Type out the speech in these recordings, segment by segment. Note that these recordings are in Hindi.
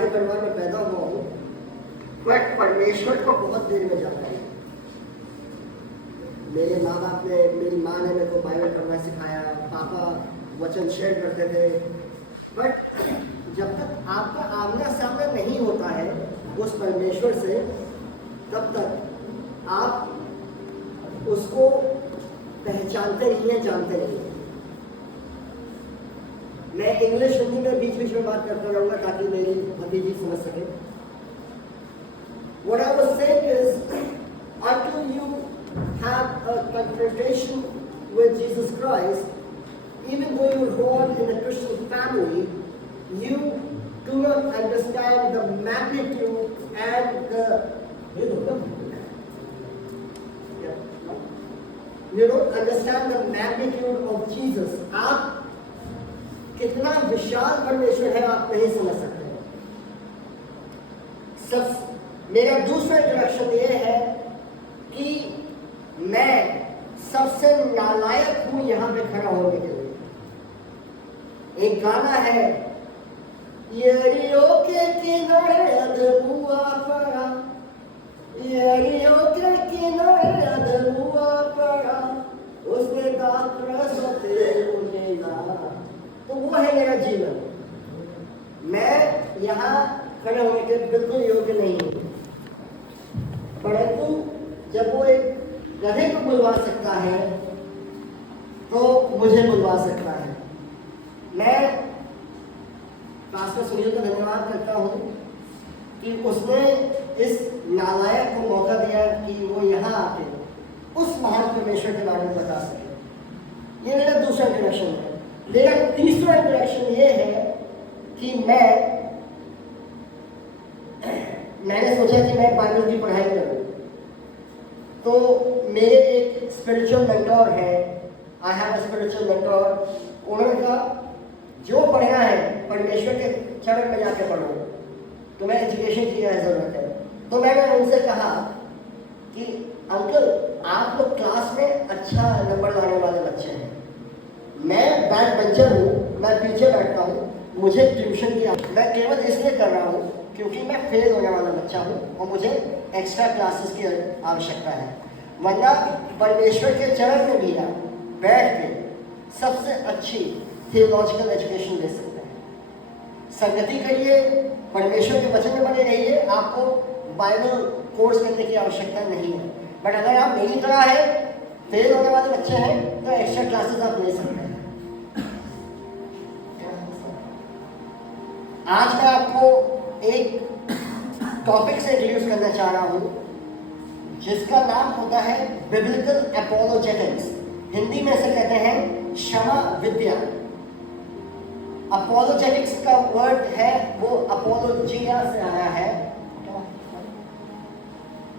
ईसाई परिवार में पैदा हुआ हूँ, बट परमेश्वर को बहुत देर में जाना है। मेरे माँ बाप ने, मेरी माँ ने मेरे को बाइबल पढ़ना सिखाया, पापा वचन शेयर करते थे, बट जब तक आपका आमना सामना नहीं होता है उस परमेश्वर से, तब तक आप उसको पहचानते नहीं है, जानते नहीं है। मैं इंग्लिश हिंदी में बीच बीच में बात करता रहूँगा ताकि मेरी भतीजी समझ सके। What I was saying is, until you have a confrontation with Jesus Christ, even though you were born in a Christian family, you do not understand the magnitude and you don't understand the magnitude of Jesus. आप कितना विशाल परमेश्वर है आप नहीं समझ सकते। मेरा दूसरा इंट्रोडक्शन ये है कि मैं सबसे नालायक हूं यहाँ पे खड़ा होने के लिए। एक गाना है, येरियो के किनारे अदबुआ पड़ा, येरियो के किनारे अदबुआ पड़ा, उसने दातरा सोते उन्हें। तो वो है मेरा जीवन। मैं यहाँ खड़े होने के बिल्कुल योग्य नहीं हूँ, परंतु जब वो एक गधे को बुलवा सकता है तो मुझे बुलवा सकता है। मैं पास्टर सुनील का धन्यवाद करता हूँ कि उसने इस नालायक को मौका दिया कि वो यहाँ आके उस महान परमेश्वर के बारे में बता सके। ये मेरा दूसरा इंट्रोडक्शन है। मेरा तीसरा इंट्रोडक्शन ये है कि मैंने सोचा कि मैं बाइबल की पढ़ाई करूं, तो मेरे एक स्पिरिचुअल मेंटोर है, I have a spiritual mentor. उन्होंने कहा जो पढ़ना है परमेश्वर के चरण में जाके पढ़ो, तुम्हें एजुकेशन की ज़रूरत है। तो मैंने उनसे कहा कि अंकल आप लोग क्लास में अच्छा नंबर लाने वाले बच्चे हैं, मैं बैक बेंचर हूँ, मैं पीछे बैठता हूँ, मुझे ट्यूशन की मैं केवल इसलिए कर रहा हूँ क्योंकि मैं फेल होने वाला बच्चा हूँ और मुझे एक्स्ट्रा क्लासेस की आवश्यकता है। वरना परमेश्वर के चरण में भी आप बैठ के सबसे अच्छी थियोलॉजिकल एजुकेशन ले सकते हैं। संगति करिए, परमेश्वर के वचन में बने रहिए, आपको बाइबल कोर्स करने की आवश्यकता नहीं है। बट अगर आप मेरी तरह है, फेल होने वाले बच्चे हैं, तो एक्स्ट्रा क्लासेस आप ले सकते हैं। आज मैं आपको एक टॉपिक से इंट्रोड्यूस करना चाह रहा हूँ जिसका नाम होता है बिब्लिकल एपोलोजेटिक्स। हिंदी में से कहते हैं क्षमा विद्या। अपोलोजेटिक्स का वर्ड है वो अपोलोजिया से आया है।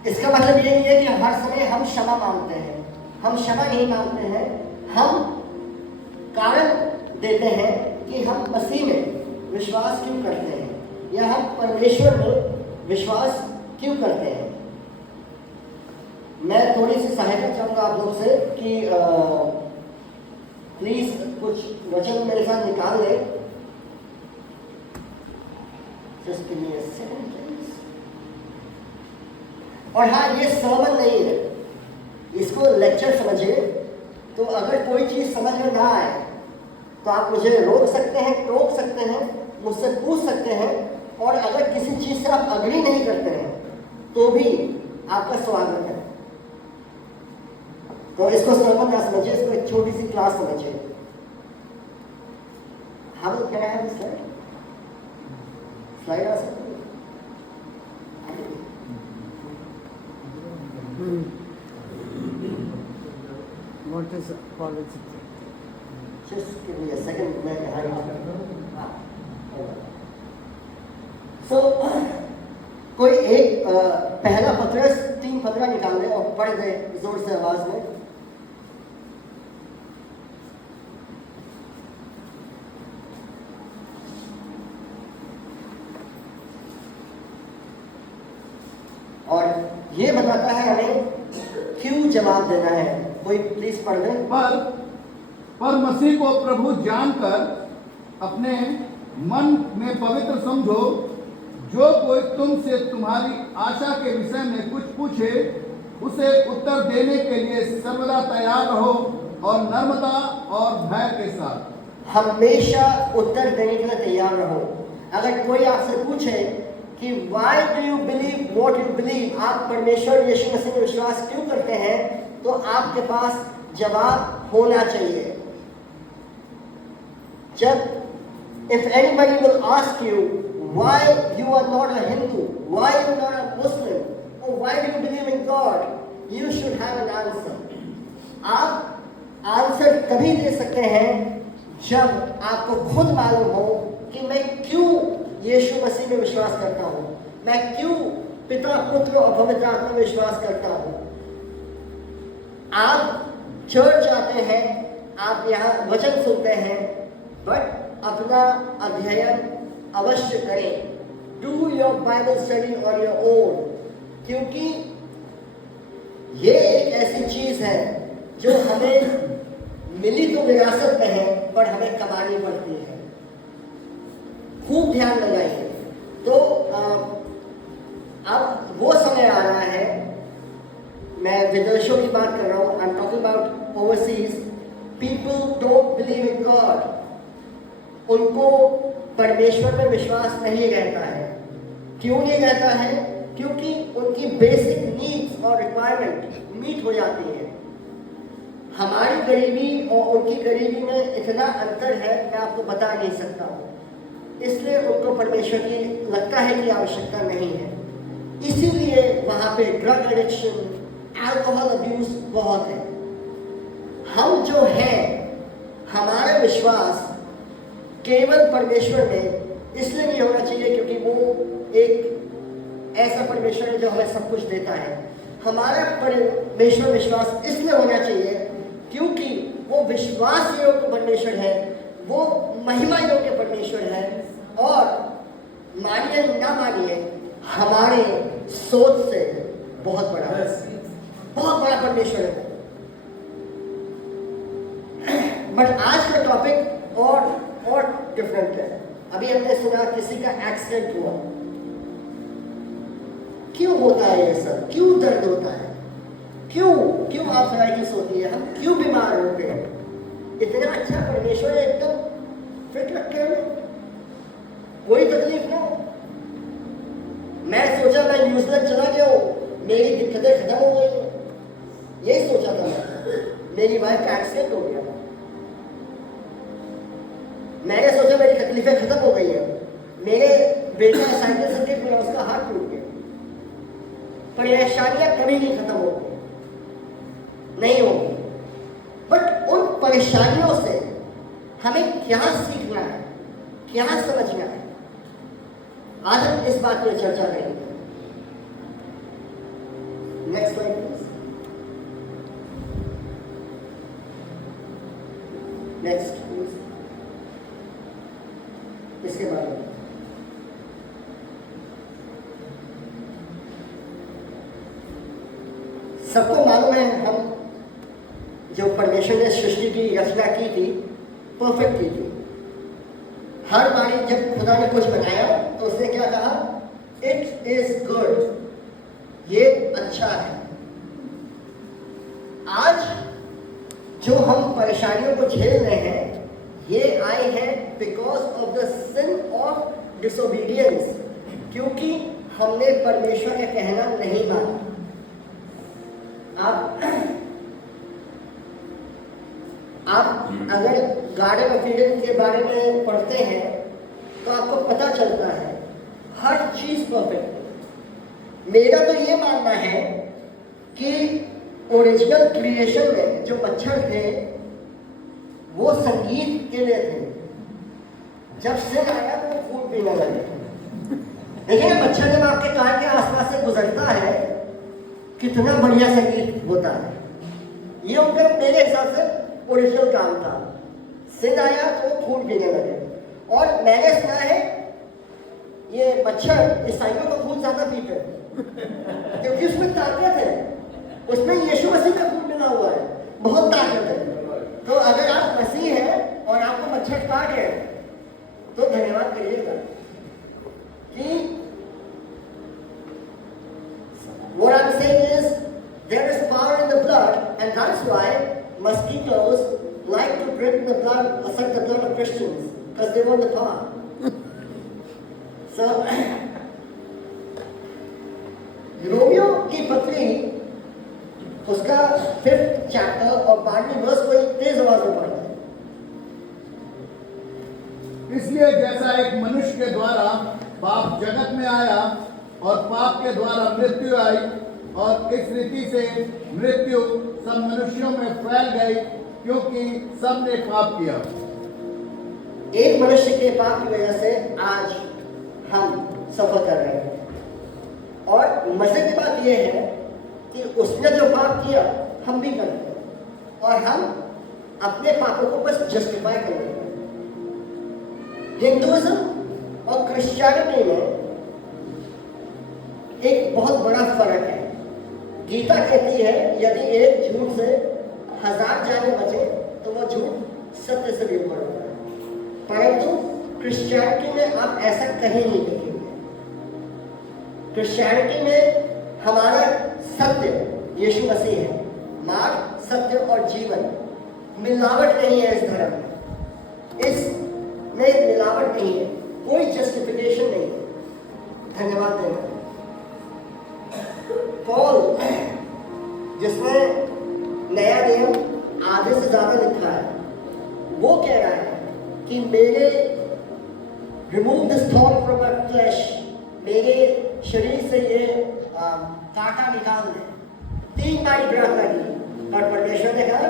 इसका मतलब ये नहीं है कि हर समय हम क्षमा मांगते हैं, हम क्षमा नहीं मांगते हैं, हम कारण देते हैं कि हम मसीह में विश्वास क्यों करते हैं या हम परमेश्वर में विश्वास क्यों करते हैं। मैं थोड़ी सी सहायता चाहूँगा आप लोग से कि प्लीज कुछ वचन मेरे साथ निकाल ले। Just give me a second, please. और हाँ, ये सर्मन नहीं है, इसको लेक्चर समझिए। तो अगर कोई चीज़ समझ में ना आए तो आप मुझे रोक सकते हैं, टोक सकते हैं, मुझसे पूछ सकते हैं, और अगर किसी चीज़ से आप अग्री नहीं करते हैं तो भी आपका स्वागत है। तो इसको सर्मन ना समझिए, इसको एक छोटी सी क्लास समझिए। हम क्या है स्लाइड आ सकती है? What is apology? Just give me a second. So, कोई एक पहला पत्रस 3:15 निकाल दे और पढ़ दे जोर से आवाज में। और ये बताता है हमें क्यों जवाब देना है। कोई प्लीज पढ़ दे। पर मसीह को प्रभु जानकर अपने मन में पवित्र समझो, जो कोई तुमसे तुम्हारी आशा के विषय में कुछ पूछे उसे उत्तर देने के लिए सर्वदा तैयार रहो और नम्रता और भय के साथ। हमेशा उत्तर देने के लिए तैयार रहो। अगर कोई आपसे पूछे कि why do you believe what you believe, आप परमेश्वर यीशु मसीह में विश्वास क्यों करते हैं, तो आपके पास जवाब होना चाहिए। जब if anybody will ask you why you are not a Hindu, why you are not a Muslim, or why do you believe in God, you should have an answer. आप आंसर तभी दे सकते हैं जब आपको खुद मालूम हो कि मैं क्यों यीशु मसीह में विश्वास करता हूँ, मैं क्यों पिता पुत्र और पवित्र आत्मा में विश्वास करता हूँ। आप चर्च आते हैं, आप यहाँ वचन सुनते हैं, बट अपना अध्ययन अवश्य करें। Do your Bible study on your own, क्योंकि ये एक ऐसी चीज है जो हमें मिली तो विरासत में है, पर हमें कमानी पड़ती है। खूब ध्यान लगाइए। तो अब वो समय आ रहा है, मैं विदेशों की बात कर रहा हूँ, I am talking about overseas. People don't believe in God, उनको परमेश्वर में विश्वास नहीं रहता है। क्यों नहीं रहता है? क्योंकि उनकी बेसिक नीड्स और रिक्वायरमेंट मीट हो जाती है। हमारी गरीबी और उनकी गरीबी में इतना अंतर है, मैं आपको बता नहीं सकता हूँ। इसलिए उनको परमेश्वर की लगता है कि आवश्यकता नहीं है। इसीलिए वहाँ पे ड्रग एडिक्शन, अल्कोहल अब्यूज बहुत है। हम जो हैं, हमारा विश्वास केवल परमेश्वर में इसलिए नहीं होना चाहिए क्योंकि वो एक ऐसा परमेश्वर है जो हमें सब कुछ देता है। हमारा परमेश्वर विश्वास इसलिए होना चाहिए क्योंकि वो विश्वास योग्य परमेश्वर है, वो महिमा योग्य परमेश्वर है, और मानिए ना मानिए हमारे सोच से बहुत बड़ा है, बहुत बड़ा परमेश्वर है। बट आज का टॉपिक और डिफरेंट है। अभी हमने सुना किसी का एक्सीडेंट हुआ। क्यों होता है ये सब? क्यों दर्द होता है? क्यों आर्थराइटिस होती है? हम क्यों बीमार होते हैं? इतना अच्छा परमेश्वर है, एकदम फिट रखे हमें, कोई तकलीफ ना हो। मैं सोचा मैं न्यूजीलैंड चला गया हूँ, मेरी दिक्कतें खत्म हो गई, यही सोचा था मैं। मेरी वाइफ का एक्सीडेंट हो गया, मैंने सोचा मेरी तकलीफें खत्म हो गई है। मेरे बेटा साइकिल से गिर गया, उसका हाथ टूट गया। परेशानियां कभी नहीं खत्म होगी, नहीं होगी। बट उन परेशानियों से हमें क्या सीखना है, क्या समझना है, आज हम इस बात पर चर्चा करेंगे। Next slide please. Next please. इसके बारे में सबको मालूम है, हम जो परमेश्वर ने सृष्टि की रचना की थी, परफेक्ट की थी। हर बारी जब खुदा ने कुछ बनाया तो उसने क्या कहा? इट इज गुड, ये अच्छा है। आज जो हम परेशानियों को झेल रहे हैं, ये आए हैं because of the sin of disobedience, क्योंकि हमने परमेश्वर का कहना नहीं माना। आप अगर गार्डन ऑफ ईडन के बारे में पढ़ते हैं तो आपको पता चलता है हर चीज परफेक्ट। मेरा तो ये मानना है कि ओरिजिनल क्रिएशन में जो मच्छर थे वो संगीत के लिए थे। जब सिन आया तो वो फूल पीने लगे। देखिए मच्छर जब आपके कान के आसपास से गुजरता है कितना बढ़िया संगीत होता है। ये उनका मेरे हिसाब से ओरिजिनल काम था। सिन आया तो वो फूल पीने लगे। और मैंने सुना है ये मच्छर ईसाइयों का खून ज्यादा पीते हैं क्योंकि उसमें ताकत है, उसमें यीशु मसीह का खून मिला हुआ है, बहुत ताकत है। तो अगर आप मसीह हैं और आपको मच्छर काट है तो धन्यवाद करिएगा कि I'm saying is, there is power in the blood, and that's why mosquitoes like to drink the blood, suck the blood of Christians, because they want the power. So, Romeo की पत्री उसका 5th चैप्टर और 12वीं वर्स को एक तेज आवाज में पढ़ता है। इसलिए जैसा एक मनुष्य के द्वारा पाप जगत में आया और पाप के द्वारा मृत्यु आई और इस रीति से मृत्यु सब मनुष्यों में फैल गई क्योंकि सब ने पाप किया। एक मनुष्य के पाप की वजह से आज हम सफर कर रहे हैं, और मजे की बात यह है कि उसने जो पाप किया हम भी करते हैं, और हम अपने पापों को बस जस्टिफाई कर रहे हैं। हिंदुइज्म और क्रिश्चियनिटी में एक बहुत बड़ा फर्क है। गीता कहती है यदि एक झूठ से 1000 जाने बचे तो वो झूठ सत्य से भी ऊपर होता है, परंतु क्रिश्चियनिटी में आप ऐसा कहीं नहीं देखेंगे। क्रिश्चियनिटी में हमारा सत्य यीशु मसीह है, मार्ग, सत्य और जीवन। मिलावट नहीं है इस धर्म में, इसमें मिलावट नहीं है, कोई जस्टिफिकेशन नहीं है। धन्यवाद देना। पॉल जिसने नया नियम आधे से ज्यादा लिखा है, वो कह रहा है कि मेरे remove this thought from my flash, मेरे शरीर से ये कांटा निकाल दे। 3 बार प्रार्थना की और परमेश्वर ने कहा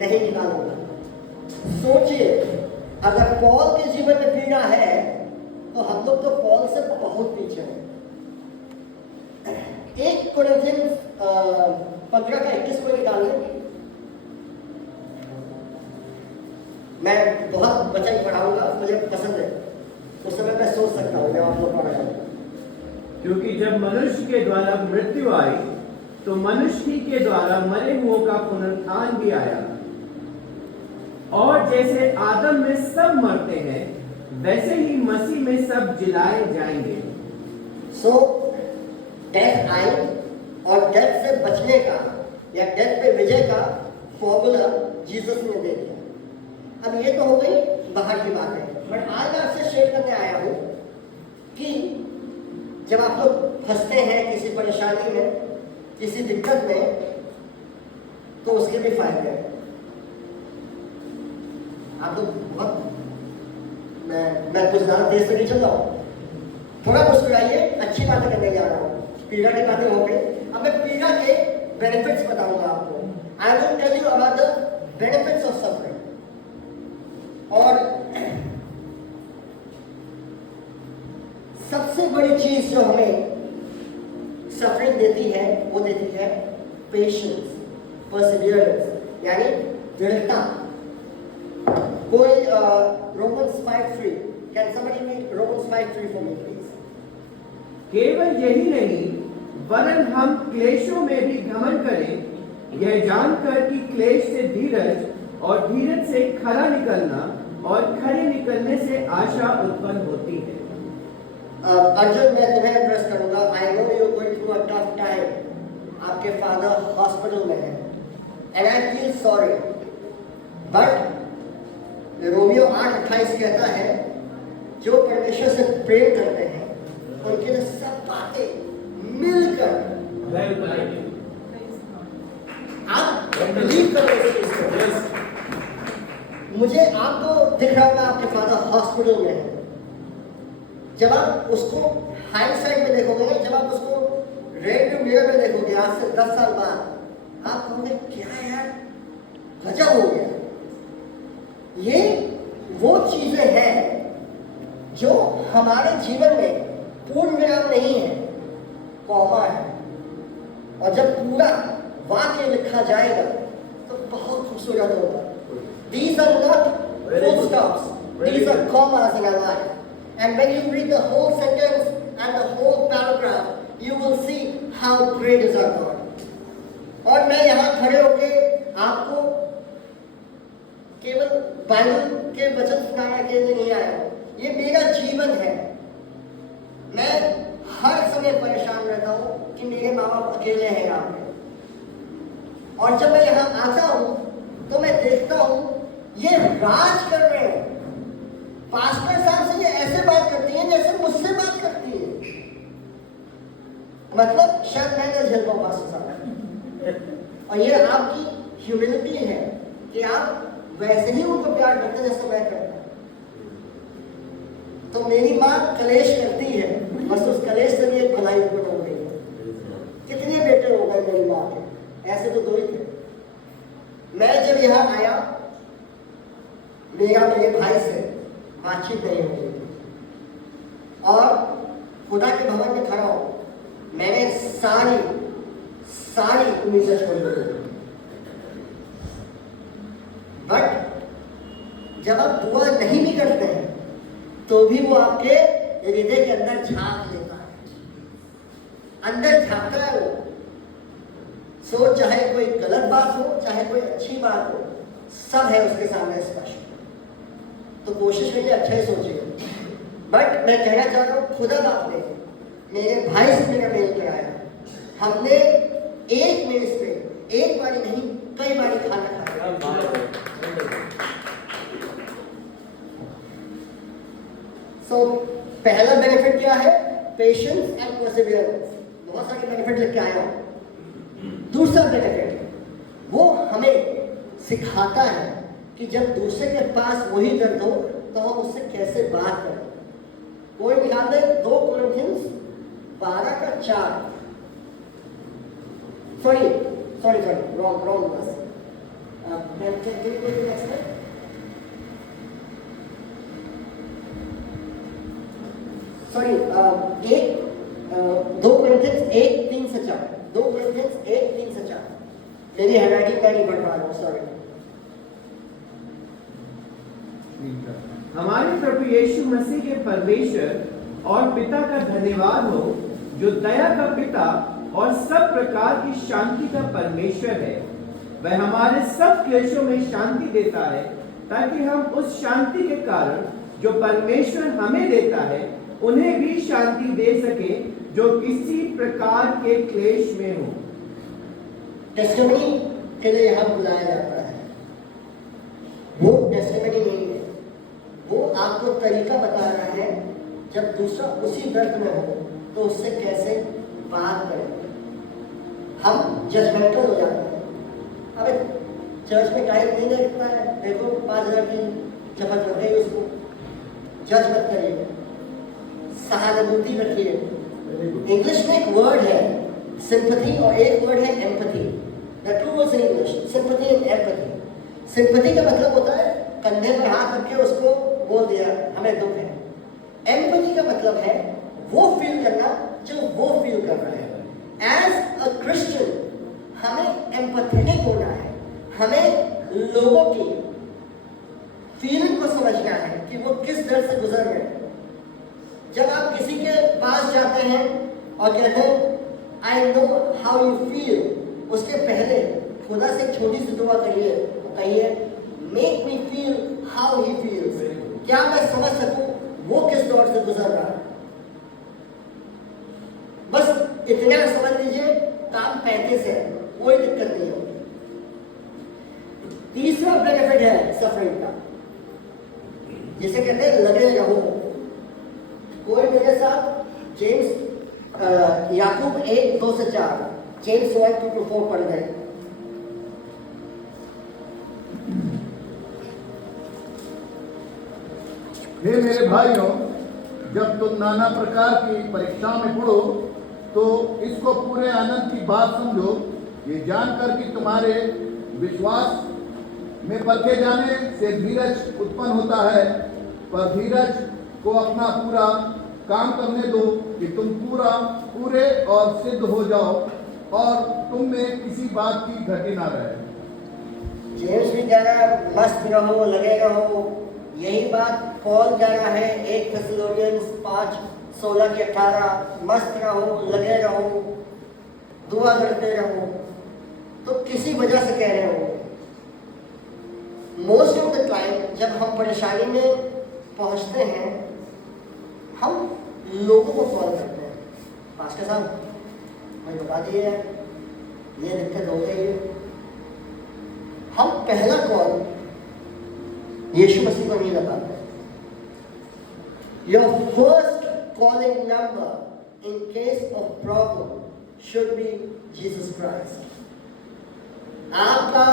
नहीं निकालूंगा। सोचिए, अगर पॉल के जीवन में पीड़ा है तो हम लोग तो पॉल से बहुत पीछे हैं। 1 कोरिन्थियंस 15 का 21 को निकालें। मैं बहुत वचन पढ़ाऊंगा, मुझे पसंद है, उस समय मैं सोच सकता हूँ जब आप लोग पढ़ रहे हैं। क्योंकि जब मनुष्य के द्वारा मृत्यु आई तो मनुष्य ही के द्वारा मरे हुओं का पुनरुत्थान भी आया। और जैसे आदम में सब मरते हैं वैसे ही मसीह में सब जिलाए जाएंगे। सो डेथ आई और डेथ से बचने का या डेथ पे विजय का फॉर्मूला जीसस ने दे दिया। अब ये तो हो गई बाहर की बात है, बट आज मैं आपसे शेयर करने आया हूँ कि जब आप लोग फंसते हैं किसी परेशानी में, किसी दिक्कत में, तो उसके भी फायदे हैं। आप लोग बहुत मैं कुछ ज़्यादा देर से नहीं चल रहा हूँ, थोड़ा मुस्कुराइए, अच्छी बातें करने जा रहा हूँ। पीड़ा की बातें हो गई, अब मैं पीड़ा के बेनिफिट्स बताऊंगा आपको। I will tell you about the benefits of suffering. और सबसे बड़ी चीज जो हमें सफरिंग देती है वो देती है पेशेंस, परसिवियरेंस, यानी दृढ़ता। कोई Romans 5:3, can somebody read Romans 5:3 for me please? केवल यही नहीं वरन हम क्लेशों में भी घमंड करें, यह जानकर कि क्लेश से धीरज और धीरज से खरा निकलना और खरे निकलने से आशा उत्पन्न होती है। अर्जुन, मैं तुम्हें एड्रेस करूंगा। I know you going through a tough time. आपके फादर हॉस्पिटल में है and I feel sorry, but Romeo 8:28 कहता है जो परमेश्वर से प्रेम करते हैं उनके लिए सब बातें मिलकर, आप बिलीव करो इस चीज को। मुझे आपको दिख रहा होगा आपके फादर हॉस्पिटल में है, जब आप उसको हाइंडसाइट में देखोगे, जब आप उसको रेड मिरर में देखोगे आज से 10 साल बाद, आप कहोगे क्या यार गजब हो गया। ये वो चीजें हैं जो हमारे जीवन में पूर्ण विराम नहीं है, कॉमा है, और जब पूरा वाक्य लिखा जाएगा तो बहुत खूबसूरत होगा। These are not full stops, these are commas in our life. And when you read the whole sentence and the whole paragraph, you will see how great is our God. और मैं यहाँ खड़े होके आपको केवल बाइबल के वचन सुनाने के लिए नहीं आया हूँ, ये मेरा जीवन है। मैं हर समय परेशान रहता हूँ कि मेरे माँ बाप अकेले हैं यहाँ पे। और जब मैं यहाँ आता हूँ तो मैं देखता हूँ ये राज कर रहे हैं। पास्टर साहब से ये ऐसे बात करती हैं जैसे मुझसे बात करती है। मतलब शायद मैं नहीं झेल पाऊँ पास्टर साहब। और ये आपकी ह्यूमिलिटी है कि आप वैसे ही उनको प्यार करते हैं जैसे मैं करता हूँ। तो मेरी माँ कलेश करती है, बस उस कलेश से भी एक भलाई उत्पन्न हो गई है। कितने बेटे हो गए मेरी माँ के, ऐसे तो 2 ही थे। मैं जब यहाँ आया मेरे भाई से बातचीत नहीं हो रही थी और खुदा के भवन में खड़ा हूँ, मैंने सारी उम्मीदें छोड़ दी। बट जब आप दुआ नहीं भी करते हैं तो भी वो आपके हृदय के अंदर झांक लेता है, अंदर झांकता है वो। सो चाहे कोई गलत बात हो चाहे कोई अच्छी बात हो, सब है उसके सामने स्पष्ट। तो कोशिश करिए अच्छा ही सोचिए। बट मैं कहना चाह रहा हूँ खुदा बाप ने मेरे भाई से मेरा मेल कराया। हमने एक मेज पे एक बारी नहीं कई बारी खाना खाया। सो पहला बेनिफिट क्या है? Patience and Perseverance. बहुत सारे बेनिफिट लेके आया हूं। दूसरा बेनिफिट वो हमें सिखाता है कि जब दूसरे के पास वही दर्द हो तो हम उससे कैसे बात करें। कोई निकाल दे 2 कोरिन्थियंस 12:4। सॉरी रॉन्ग बस। सॉरी 2 कोरिन्थियंस 1:3-4। 2 कोरिन्थियंस 1:3-4। मेरी हैंडराइटिंग नहीं पढ़ पा रहा हूँ, सॉरी। हमारे प्रभु यीशु मसीह के परमेश्वर और पिता का धन्यवाद हो, जो दया का पिता और सब प्रकार की शांति का परमेश्वर है। वह हमारे सब क्लेशों में शांति देता है, ताकि हम उस शांति के कारण जो परमेश्वर हमें देता है उन्हें भी शांति दे सके जो किसी प्रकार के क्लेश में हो। टेस्टिमनी के लिए यहाँ बुलाया जाता है। वो टेस्टिमनी नहीं है, वो आपको तरीका बता रहा है जब दूसरा उसी दर्द में हो तो उससे कैसे बात करें। हम जजमेंटल हो जाते हैं। अबे चर्च में टाइम नहीं लगता है, देखो 5,000 की शपथ लग गई उसको। जज मत करिए, सहानुभूति रखिए। इंग्लिश में एक वर्ड है सिंपैथी और एक वर्ड है empathy. The two words in English, sympathy and empathy. Sympathy का मतलब होता है कंधे पर हाथ रख के उसको बोल दिया हमें दुख है। एम्पैथी का मतलब है वो फील करना जो वो फील कर रहा है। एज अ क्रिश्चियन हमें एम्पैथेटिक होना है। हमें लोगों की फीलिंग को समझना है कि वो किस दर्द से गुजर रहे हैं। जब आप किसी के पास जाते हैं और कहते हैं I know how you feel, उसके पहले खुदा से एक छोटी सी दुआ करिए, कहिए make me feel how he feels. क्या मैं समझ सकूं वो किस दौर से गुजर रहा है। बस इतना समझ लीजिए, काम 35 है, कोई दिक्कत नहीं होगी। तीसरा बेनिफिट है सफरिंग का, जिसे कहते हैं लगे रहो। कोई मेरे साथ जेम्स याकूब 1:2-4, जेम्स 1:2-4 पढ़ गए। हे मेरे भाइयों, जब तुम नाना प्रकार की परीक्षा में पड़ो तो इसको पूरे आनंद की बात समझो, ये जानकर कि तुम्हारे विश्वास में परखे जाने से धीरज उत्पन्न होता है। पर धीरज को अपना पूरा काम करने दो कि तुम पूरे और सिद्ध हो जाओ और तुम में किसी बात की घटी ना रहे। जेम्स भी कह रहा है मस्त रहो, लगे रहो। यही बात पॉल कह रहा है 1 थिस्सलुनीयंस 5:16-18, मस्त रहो, लगे रहो, दुआ करते रहो। तो किसी वजह से कह रहे हो। मोस्ट ऑफ द टाइम जब हम परेशानी में पहुंचते हैं हम लोगों को कॉल करते हैं। पास्टर साहब मैं बता दिए है, ये दिक्कत हो गई है। हम पहला कॉल यीशु मसीह को नहीं लगाते। Your first calling number in case of problem should be Jesus Christ. आपका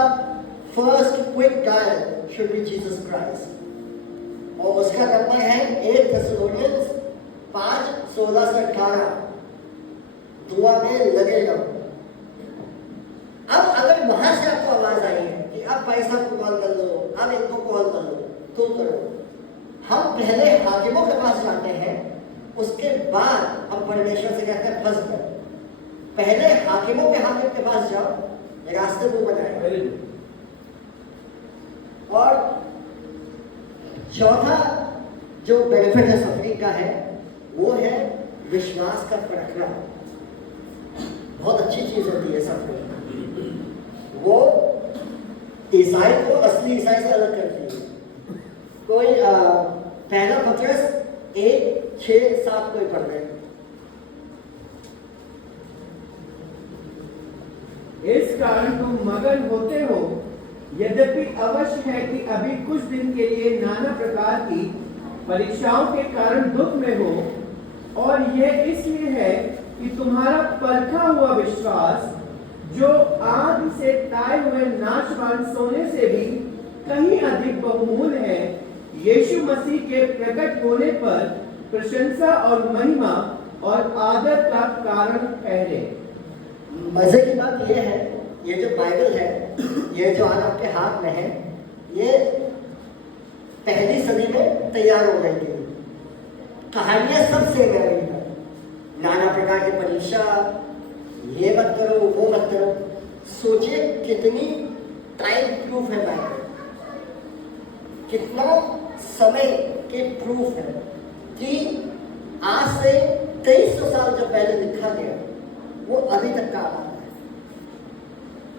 first quick dial should be Jesus Christ. और उसका नंबर है 1 Thessalonians 5:16-18। दुआ में लगे रहो। अब अगर वहां से आपको आवाज आई है कि अब भाई साहब को कॉल कर लो, अब इनको कॉल कर लो, तो करो। हम पहले हाकिमों के पास जाते हैं, उसके बाद हम परमेश्वर से कहते हैं फंस गए। पहले हाकिमों के हाकिम के पास जाओ, रास्ते को बनाए। और चौथा जो बेनिफिट है सफरिंग का है, वो है विश्वास का परखना। बहुत अच्छी चीज होती है सफरिंग। वो ईसाई को असली ईसाई से अलग करती है। कोई पहला पत्रस 1:6-7 कोई पढ़ रहे। इस कारण तुम मगन होते हो, यद्यपि अवश्य है कि अभी कुछ दिन के लिए नाना प्रकार की परीक्षाओं के कारण दुख में हो, और यह इसलिए है कि तुम्हारा परखा हुआ विश्वास, जो आग से ताए हुए नाशवान सोने से भी कहीं अधिक बहुमूल्य है, यीशु मसीह के प्रकट होने पर प्रशंसा और महिमा और आदर का कारण ठहरे। मजे की बात यह है, ये जो बाइबल है, ये जो आज आपके हाथ में है, ये पहली सदी में तैयार हो गई थी। कहानियां सब सेम है, नाना प्रकार की परीक्षा, ये मत करो वो मत करो। सोचिए कितनी टाइम प्रूफ है बाइबल, कितना समय के प्रूफ है कि आज से 2300 साल जो पहले लिखा गया वो अभी तक का आधार है।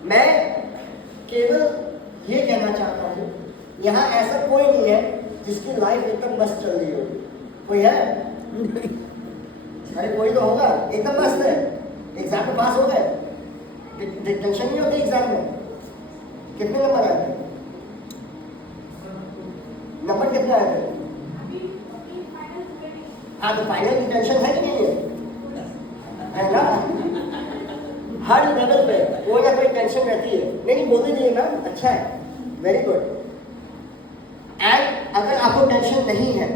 मैं केवल ये कहना चाहता हूँ, यहाँ ऐसा कोई नहीं है जिसकी लाइफ एकदम मस्त चल रही हो। कोई है? अरे कोई तो होगा, एकदम मस्त है, एग्जाम में पास हो गए, टेंशन नहीं होती एग्जाम में। कितने नंबर आए थे? नंबर कितने आए थे? हाँ, तो फाइनल की टेंशन है कि नहीं है ना? हर लेवल पे कोई ना कोई टेंशन रहती है। नहीं बोलते नहीं ना, अच्छा है, वेरी गुड। एंड अगर आपको टेंशन नहीं है,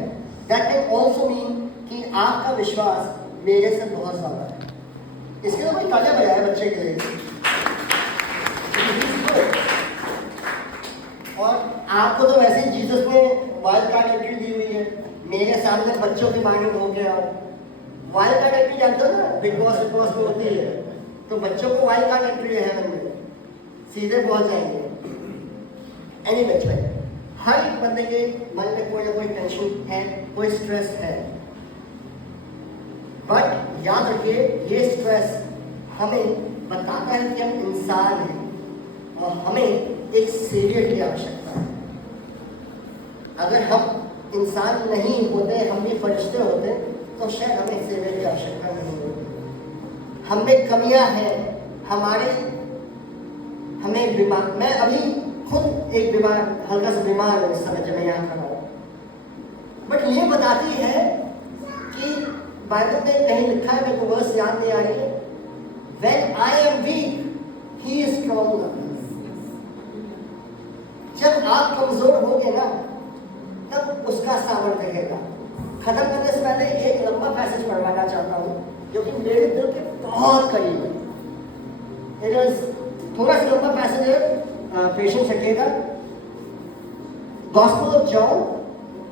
दैट कैन ऑल्सो मीन कि आपका विश्वास मेरे से बहुत ज्यादा है। इसके लिए कोई तालियां बजाए बच्चे के लिए। और आपको तो वैसे ही जीसस ने वाइल्ड कार्ड एंट्री दी हुई है। मेरे सामने बच्चों की मांग हो गया, वाइल्ड कार्ड एंट्री जानते हो ना, बिग बॉस में होती है, तो बच्चों को वाइल्ड कार्ड एंट्री है हेवन में, सीधे पहुंच जाएंगे। एनीवे, हर एक बंदे के मन में कोई ना कोई टेंशन है, कोई स्ट्रेस है। बट याद रखिए, ये स्ट्रेस हमें बताता है कि हम इंसान हैं और हमें एक सेवियर की आवश्यकता है। अगर हम इंसान नहीं होते, हम भी फरिश्ते होते, तो शायद हमें सेवियर की आवश्यकता नहीं होती। हम में कमियां हैं, हमें बीमार, मैं अभी खुद एक बीमार, हल्का सा बीमार हूँ इस समय जब मैं यहाँ खड़ा हूँ। बट ये बताती है कि बाइबल में कहीं लिखा है, मेरे को वर्स याद नहीं आ रही है, When I am weak, He is stronger. जब आप कमजोर होगे ना, तब उसका सामर्थ्य रहेगा। खत्म करने से पहले एक लंबा पैसेज पढ़वाना चाहता हूँ, जो कि मेरे दिल के बहुत करीब है। इट इज थोड़ा सा लंबा पैसेज है, पेशेंस रखिएगा। गॉस्पेल ऑफ जॉन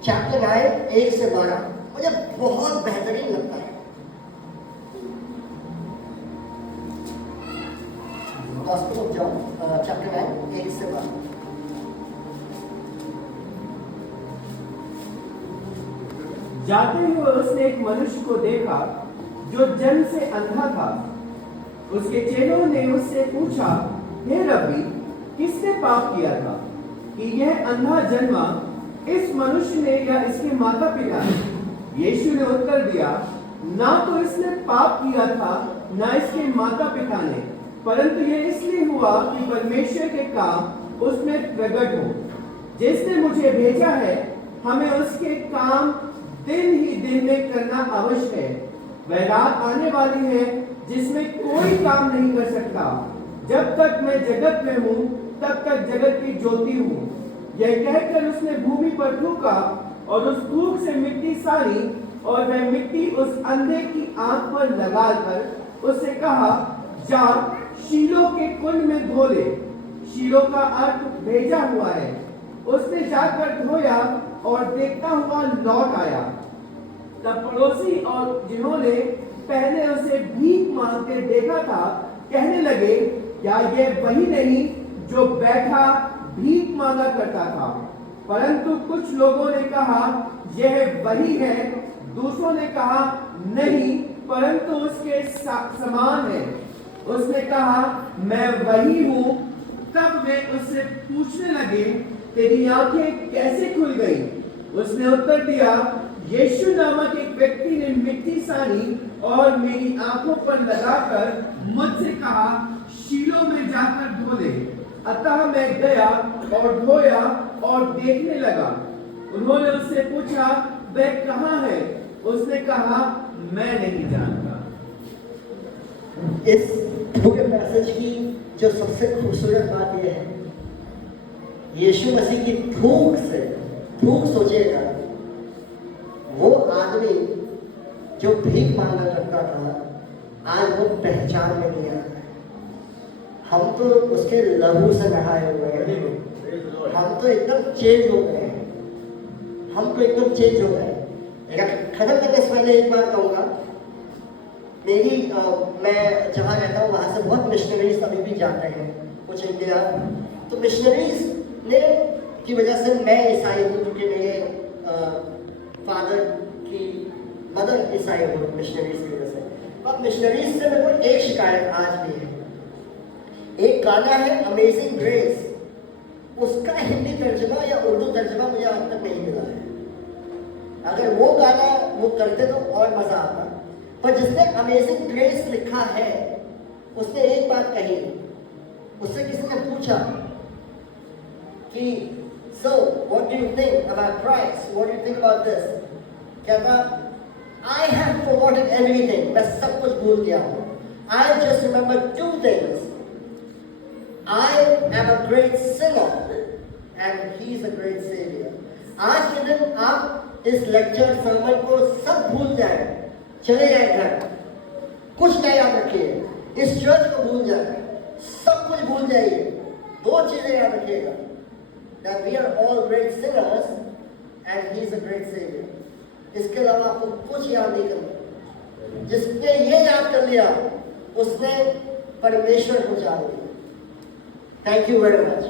चैप्टर 9 1 से 12 मुझे बहुत बेहतरीन लगता है। गॉस्पेल ऑफ जॉन चैप्टर 9 1 से 12। जाते हुए उसने एक मनुष्य को देखा जो जन्म से अंधा था। उसके चेलों ने उससे पूछा, हे रब्बी, किसने पाप किया था कि यह अंधा जन्मा, इस मनुष्य ने या इसके माता पिता ने? यीशु ने उत्तर दिया, ना तो इसने पाप किया था, ना इसके माता पिता ने, परंतु ये इसलिए हुआ कि परमेश्वर के काम उसमें प्रकट हो। जिसने मुझे भेजा है, हमें उसके काम दिन ही दिन में करना आवश्यक है। वह रात आने वाली है जिसमें कोई काम नहीं कर सकता। जब तक मैं जगत में हूँ, तब तक जगत की ज्योति हूँ। यह कहकर उसने भूमि पर थूका और उस थूक से मिट्टी सानी, और वह मिट्टी उस अंधे की आंख पर लगाकर उससे कहा, जा शीलो के कुंड में धो ले। शीलो का अर्थ भेजा हुआ है। उसने जाकर धोया और देखता हुआ लौट आया। तब पड़ोसी और जिन्होंने पहले उसे भीख मांगते देखा था, कहने लगे, क्या यह वही नहीं जो बैठा भीख मांगा करता था? परंतु कुछ लोगों ने कहा, यह वही है। दूसरों ने कहा, नहीं, परंतु उसके समान है। उसने कहा, मैं वही हूँ। तब वे उससे पूछने लगे, तेरी आंखें कैसे खुल गई? उसने उत्तर दिया, यीशु नामक एक व्यक्ति ने मिट्टी सानी और मेरी आंखों पर लगाकर मुझसे कहा, शीलो में जाकर धो ले। अतः मैं गया और धोया और देखने लगा। उन्होंने उससे पूछा, वह कहाँ है? उसने कहा, मैं नहीं जानता। इस पूरे मैसेज की जो सबसे खूबसूरत बात यह है, यीशु मसीह की भूख सोचिएगा, वो आदमी जो भीख मांगा करता था, आज वो पहचान में नहीं आ रहा है। हम तो उसके लहू से नहाए हुए हैं, हम तो एकदम चेंज हो गए हैं, खत्म करने से पहले एक बात कहूँगा। मैं जहाँ रहता हूँ वहाँ से बहुत मिशनरीज अभी भी जाते हैं कुछ इंडिया। तो मिशनरीज ने की वजह से मैं ईसाई हूँ, क्योंकि मेरे फादर की मदर ईसाई हूँ मिशनरीज की वजह से। अब मिशनरीज से मेरे को एक शिकायत आज भी है। एक गाना है अमेजिंग ग्रेस, उसका हिंदी तर्जमा या उर्दू तर्जमा मुझे आज तक नहीं मिला है। अगर वो गाना वो करते तो और मजा आता। पर जिसने अमेजिंग ग्रेस लिखा है, उसने एक बात कही। उससे किसी ने पूछा कि so what do you think about Christ, what do you think about this? कहता, आई हैव फॉरगॉटन एवरीथिंग, मैं सब कुछ भूल गया हूँ। I just remember two things, I am a great sinner and he is a great saviour. आज के दिन आप इस लेक्चर सर्मन को सब भूल जाए, चले जाए घर, कुछ नहीं याद रखिए, इस चर्च को भूल जाए, सब कुछ भूल जाइए। दो चीजें याद रखिएगा, that we are all great sinners and he is a great savior। इसके अलावा आपको कुछ याद नहीं करना। जिसने ये याद कर लिया उसने परमेश्वर को जान लिया। Thank you very much.